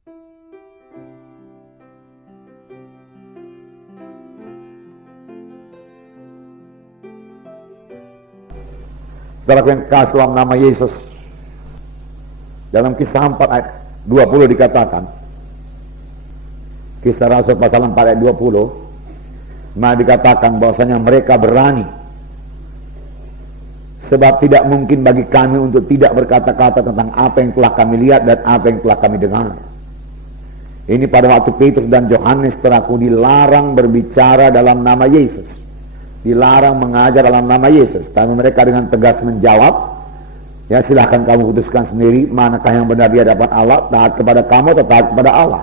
Saudara yang kasih dalam nama Yesus, dalam Kisah 4 ayat 20 dikatakan, Kisah Rasul pasal 4 ayat 20, maka dikatakan bahwasanya mereka berani, sebab tidak mungkin bagi kami untuk tidak berkata-kata tentang apa yang telah kami lihat dan apa yang telah kami dengar. Ini pada waktu Petrus dan Yohanes saudaraku dilarang berbicara dalam nama Yesus, dilarang mengajar dalam nama Yesus. Tapi mereka dengan tegas menjawab, ya silahkan kamu putuskan sendiri manakah yang benar di hadapan Allah, taat kepada kamu atau taat kepada Allah.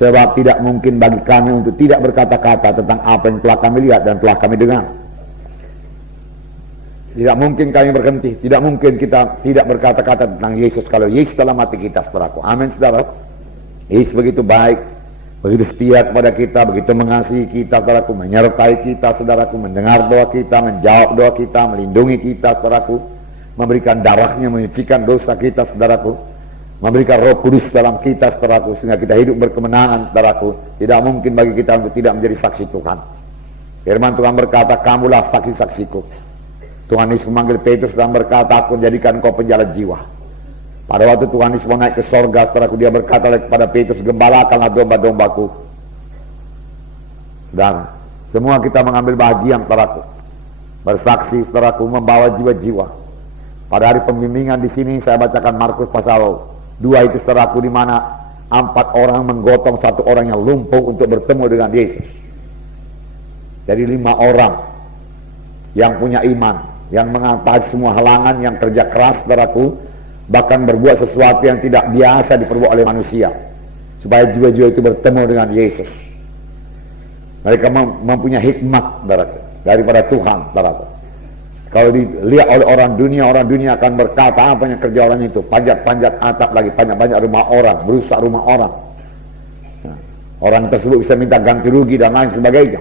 Sebab tidak mungkin bagi kami untuk tidak berkata-kata tentang apa yang telah kami lihat dan telah kami dengar. Tidak mungkin kami berhenti, tidak mungkin kita tidak berkata-kata tentang Yesus kalau Yesus dalam hati kita, saudaraku. Amin, saudara. Yesus begitu baik, begitu setia kepada kita, begitu mengasihi kita, saudaraku, menyertai kita, saudaraku, mendengar doa kita, menjawab doa kita, melindungi kita, saudaraku, memberikan darahnya, menyucikan dosa kita, saudaraku, memberikan Roh Kudus dalam kita, saudaraku, sehingga kita hidup berkemenangan, saudaraku. Tidak mungkin bagi kita untuk tidak menjadi saksi Tuhan. Firman Tuhan berkata, kamulah saksi-saksiku. Tuhan Yesus memanggil Petrus dan berkata, aku jadikan kau penjala jiwa. Pada waktu Tuhan Yesus mau naik ke sorga, saudaraku, dia berkata kepada Petrus, gembalakanlah domba-dombaku. Dan semua kita mengambil bahagian, saudaraku, bersaksi, saudaraku, membawa jiwa-jiwa. Pada hari pembimbingan di sini saya bacakan Markus pasal 2 itu, saudaraku, di mana 4 orang menggotong 1 orang yang lumpuh untuk bertemu dengan Yesus. Jadi 5 orang yang punya iman, yang mengatasi semua halangan, yang kerja keras, saudaraku, bahkan berbuat sesuatu yang tidak biasa diperbuat oleh manusia, supaya jiwa-jiwa itu bertemu dengan Yesus. Mereka mempunyai hikmat, saudaraku, daripada Tuhan, saudaraku. Kalau dilihat oleh orang dunia akan berkata, apa yang kerja orang itu? Panjat-panjat atap lagi, banyak-banyak rumah orang, merusak rumah orang. Nah, orang tersebut bisa minta ganti rugi dan lain sebagainya.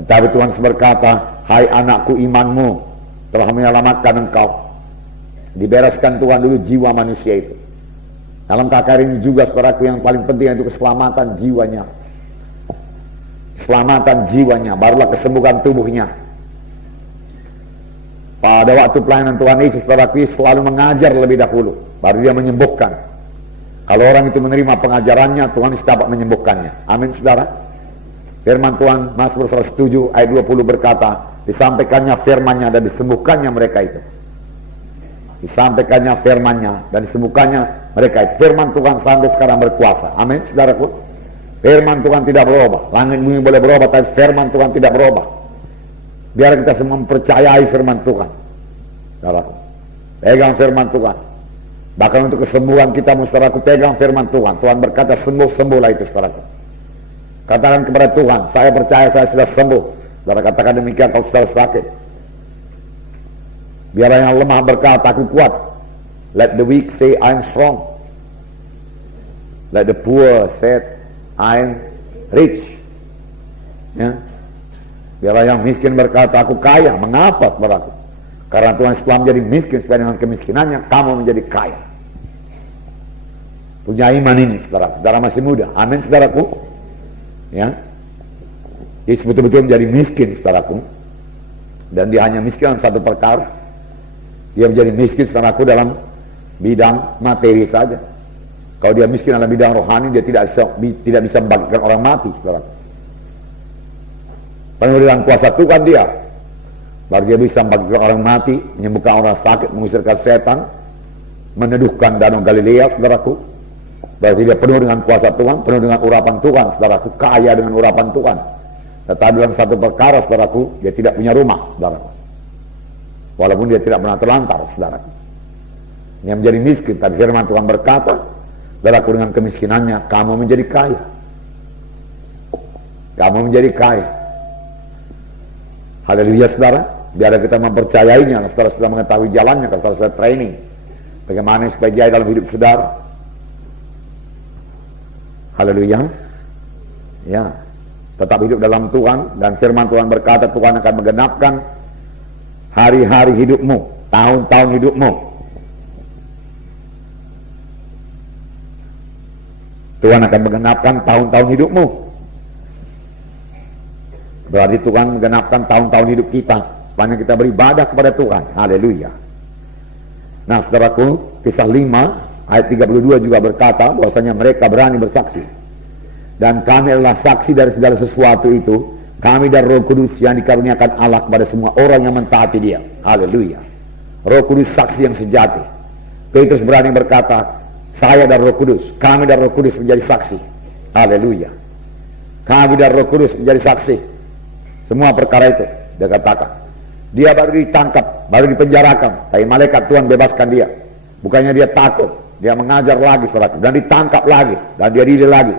Tapi Tuhan berkata, hai anakku, imanmu telah menyelamatkan engkau. Dibereskan Tuhan dulu jiwa manusia itu. Dalam kakak ini juga, saudaraku, yang paling penting itu keselamatan jiwanya. Keselamatan jiwanya, barulah kesembuhan tubuhnya. Pada waktu pelayanan Tuhan Yesus, saudaraku, selalu mengajar lebih dahulu, baru dia menyembuhkan. Kalau orang itu menerima pengajarannya, Tuhan Yesus dapat menyembuhkannya. Amin, saudara. Firman Tuhan Mazmur 107 ayat 20 berkata, disampaikannya firman-Nya dan disembuhkannya mereka itu. Disampaikannya firman-Nya dan disembuhkannya mereka itu. Firman Tuhan sampai sekarang berkuasa. Amin, saudaraku. Firman Tuhan tidak berubah. Langit bumi boleh berubah, tapi firman Tuhan tidak berubah. Biar kita semua mempercayai firman Tuhan, saudaraku. Pegang firman Tuhan. Bahkan untuk kesembuhan kita, saudaraku, pegang firman Tuhan. Tuhan berkata, sembuh-sembuhlah itu, saudaraku. Katakan kepada Tuhan, saya percaya saya sudah sembuh. Saudara katakan demikian kalau sudah sakit. Biar yang lemah berkata, aku kuat. Let the weak say, I'm strong. Let the poor say, I'm rich. Ya. Biar yang miskin berkata, aku kaya. Mengapa, saudaraku? Karena Tuhan setelah menjadi miskin, supaya dengan kemiskinannya kamu menjadi kaya. Punya iman ini, saudara. Saudara masih muda. Amin, saudaraku. Ya, Yesus betul-betul menjadi miskin, saudaraku, dan dia hanya miskin dalam satu perkara. Dia menjadi miskin, saudaraku, dalam bidang materi saja. Kalau dia miskin dalam bidang rohani, dia tidak bisa membagikan orang mati, saudaraku. Penuh dengan kuasa Tuhan dia, baru dia bisa membagikan orang mati, menyembuhkan orang sakit, mengusirkan setan, meneduhkan danau Galilea, saudaraku. Berarti dia penuh dengan kuasa Tuhan, penuh dengan urapan Tuhan, saudaraku, kaya dengan urapan Tuhan. Tetapi dalam satu perkara, saudaraku, dia tidak punya rumah, saudaraku. Walaupun dia tidak pernah terlantar, saudaraku. Dia menjadi miskin, tapi firman Tuhan berkata, saudaraku, dengan kemiskinannya, kamu menjadi kaya. Kamu menjadi kaya. Haleluya, saudara. Biar kita mempercayainya, saudara sudah mengetahui jalannya, kalau saudara sudah training. Bagaimana supaya jaya dalam hidup saudara. Haleluya. Ya, tetap hidup dalam Tuhan, dan firman Tuhan berkata Tuhan akan menggenapkan hari-hari hidupmu, tahun-tahun hidupmu. Tuhan akan menggenapkan tahun-tahun hidupmu. Berarti Tuhan menggenapkan tahun-tahun hidup kita sepanjang kita beribadah kepada Tuhan. Haleluya. Nah, saudaraku, kisah 5 ayat 32 juga berkata bahwasanya mereka berani bersaksi. Dan kami adalah saksi dari segala sesuatu itu. Kami dan Roh Kudus yang dikaruniakan Allah kepada semua orang yang mentaati Dia. Haleluya. Roh Kudus saksi yang sejati. Petrus berani berkata, saya dan Roh Kudus, kami dan Roh Kudus menjadi saksi. Haleluya. Kami dan Roh Kudus menjadi saksi. Semua perkara itu dia katakan. Dia baru ditangkap, baru dipenjarakan, tapi malaikat Tuhan bebaskan dia. Bukannya dia takut, dia mengajar lagi saudara, dan ditangkap lagi, dan dia diri lagi,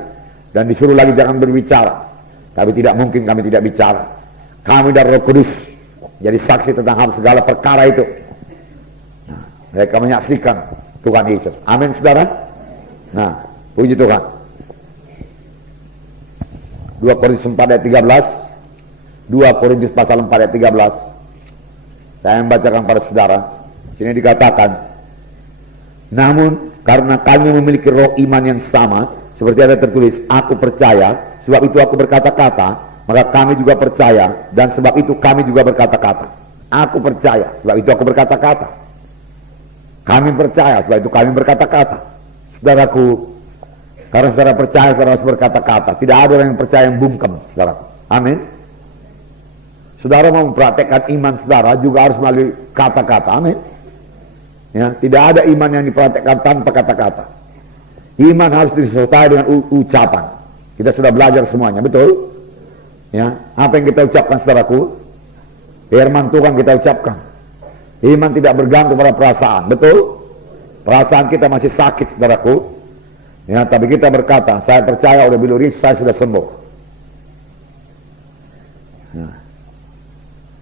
dan disuruh lagi jangan berbicara. Tapi tidak mungkin kami tidak bicara. Kami dan Roh Kudus jadi saksi tentang hal segala perkara itu. Nah, mereka menyaksikan Tuhan Yesus. Amin saudara. Nah, puji Tuhan. 2 Korintus 4 ayat 13. 2 Korintus pasal 4 ayat 13. Saya membacakan pada saudara. Sini dikatakan, namun karena kami memiliki roh iman yang sama, seperti ada tertulis, aku percaya, sebab itu aku berkata-kata, maka kami juga percaya, dan sebab itu kami juga berkata-kata. Aku percaya, sebab itu aku berkata-kata. Kami percaya, sebab itu kami berkata-kata. Saudaraku, karena saudara percaya, saudara harus berkata-kata. Tidak ada orang yang percaya yang bungkem, saudaraku. Amin. Saudara mau mempraktekkan iman saudara juga harus melalui kata-kata. Amin. Ya, tidak ada iman yang dipraktekkan tanpa kata-kata. Iman harus disertai dengan ucapan. Kita sudah belajar semuanya, betul? Ya, apa yang kita ucapkan saudaraku? Firman Tuhan kita ucapkan. Iman tidak bergantung pada perasaan, betul? Perasaan kita masih sakit saudaraku. Ya, tapi kita berkata, saya percaya oleh Biluri saya sudah sembuh. Nah,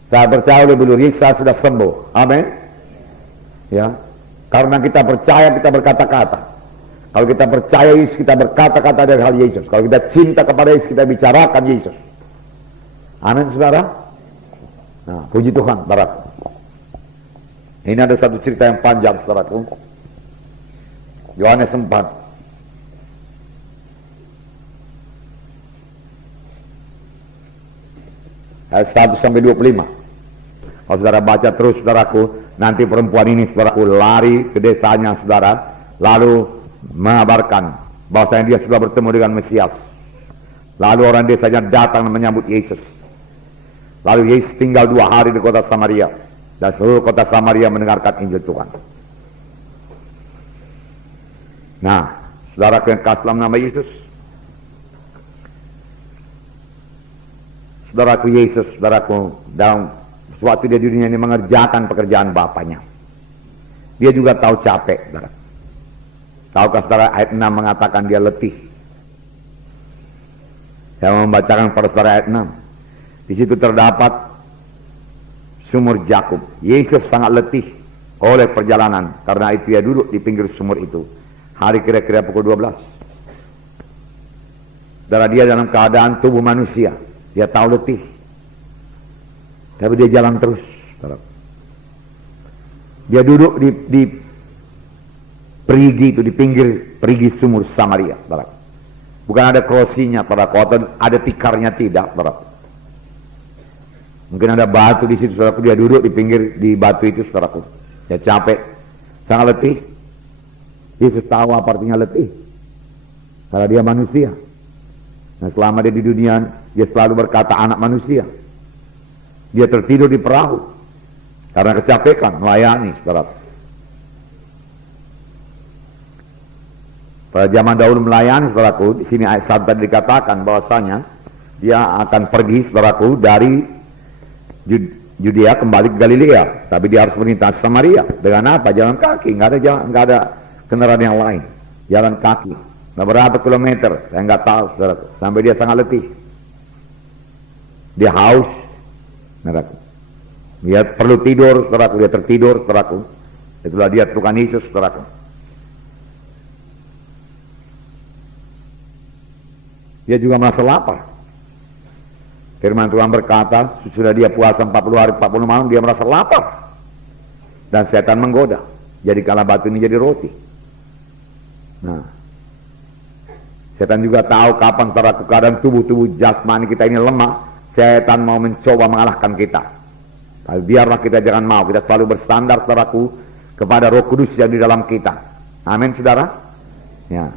saya percaya oleh Biluri saya sudah sembuh. Amin. Ya, karena kita percaya kita berkata-kata. Kalau kita percaya Yesus kita berkata-kata dari hal Yesus. Kalau kita cinta kepada Yesus kita bicarakan Yesus. Amin saudara. Nah, puji Tuhan saudara. Ini ada satu cerita yang panjang saudaraku. Yohanes 4 ayat 1 sampai 25. Kalau saudara baca terus saudaraku, nanti perempuan ini saudaraku lari ke desanya saudara, lalu mengabarkan bahwasanya dia sudah bertemu dengan Mesias. Lalu orang desanya datang menyambut Yesus. Lalu Yesus tinggal 2 hari di kota Samaria, dan seluruh kota Samaria mendengarkan Injil Tuhan. Nah, saudaraku yang kasih dalam nama Yesus, saudaraku Yesus, saudaraku, dalam suatu dia di dunia ini mengerjakan pekerjaan Bapaknya. Dia juga tahu capek, saudara. Tahukah saudara ayat 6 mengatakan dia letih. Saya membacakan pada saudara ayat 6. Di situ terdapat sumur Jakub. Yesus sangat letih oleh perjalanan, karena itu dia duduk di pinggir sumur itu. Hari kira-kira pukul 12. Saudara, dia dalam keadaan tubuh manusia. Dia tahu letih. Tapi dia jalan terus. Saudara. Dia duduk di perigi itu, di pinggir perigi sumur Samaria. Saudara. Bukan ada krosinya, saudara, atau ada tikarnya, tidak, saudara. Mungkin ada batu di situ, saudara. Dia duduk di pinggir di batu itu, saudara. Dia capek, sangat letih. Yesus tahu apa artinya letih. Karena dia manusia. Nah, selama dia di dunia, dia selalu berkata anak manusia. Dia tertidur di perahu karena kecapekan melayani, saudara. Pada zaman dahulu melayani, saudaraku, di sini ayat 1 tadi dikatakan bahwasanya dia akan pergi, saudaraku, dari Yudea kembali ke Galilea, tapi dia harus melintasi Samaria. Dengan apa? Jalan kaki, nggak ada kendaraan yang lain. Jalan kaki. Nah, berapa kilometer? Saya nggak tahu, saudaraku. Sampai dia sangat letih. Dia haus, saudaraku. Dia perlu tidur, saudaraku. Dia tertidur, saudaraku. Itulah dia Tuhan Yesus, saudaraku. Dia juga merasa lapar. Firman Tuhan berkata, sudah dia puasa 40 hari 40 malam, dia merasa lapar. Dan setan menggoda. Jadi kala batu ini jadi roti. Nah, Setan juga tahu kapan saudaraku keadaan tubuh jasmani kita ini lemah. Setan mau mencoba mengalahkan kita. Tapi biarlah kita jangan mau. Kita selalu bersandar saudaraku kepada Roh Kudus yang di dalam kita. Amin saudara. Ya.